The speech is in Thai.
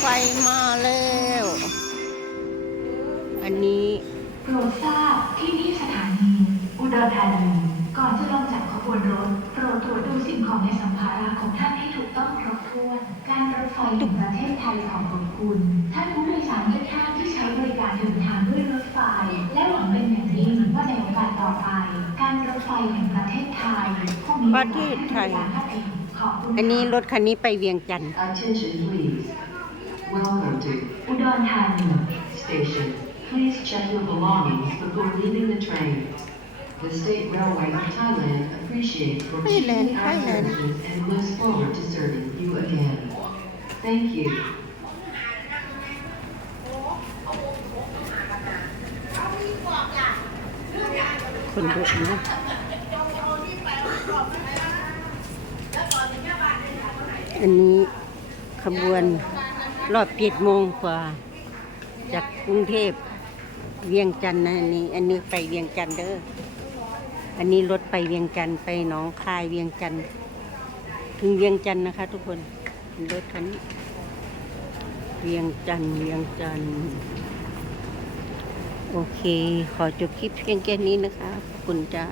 ไฟมาแล้ว อันนี้โปรดทราบที่นี่สถานี อุดรธานีก่อนจะลงจากขบวนรถโปรดตรวจดูสิ่งของในสัมภาระของท่านให้ถูกต้องครบถ้วน การรถไฟแห่งประเทศไทยขอบคุณท่านผู้โดยสารทุกท่านที่ใช้บริการเดินทางด้วยรถไฟ และหวังเป็นอย่างยิ่งว่าในโอกาสต่อไป การรถไฟแห่งประเทศไทยคงมีประเทศไทยเวลาให้บริการท่านเองขอบคุณอันนี้รถคันนี้ไปเวียงจันทร์ Attention please. Welcome to อุดรธานี station. Please check your belongings before leaving the train. The State Railway of Thailand appreciates your Thailand, choosing our Thailand. services and looks forward to serving you again. Thank you. คนเยอะนะอันนี้ขบวน รอบเจ็ดโมงกว่า จากกรุงเทพเวียงจันทร์นะอันนี้ อันนี้ไปเวียงจันทร์เด้ออันนี้รถไปเวียงจันทร์ไปหนองคายเวียงจันทร์ถึงเวียงจันทร์นะคะ ทุกคนรถคันนี้เวียงจันทร์เวียงจันทร์โอเค ขอจบคลิปเพียงแค่นี้นะคะขอบคุณจ้า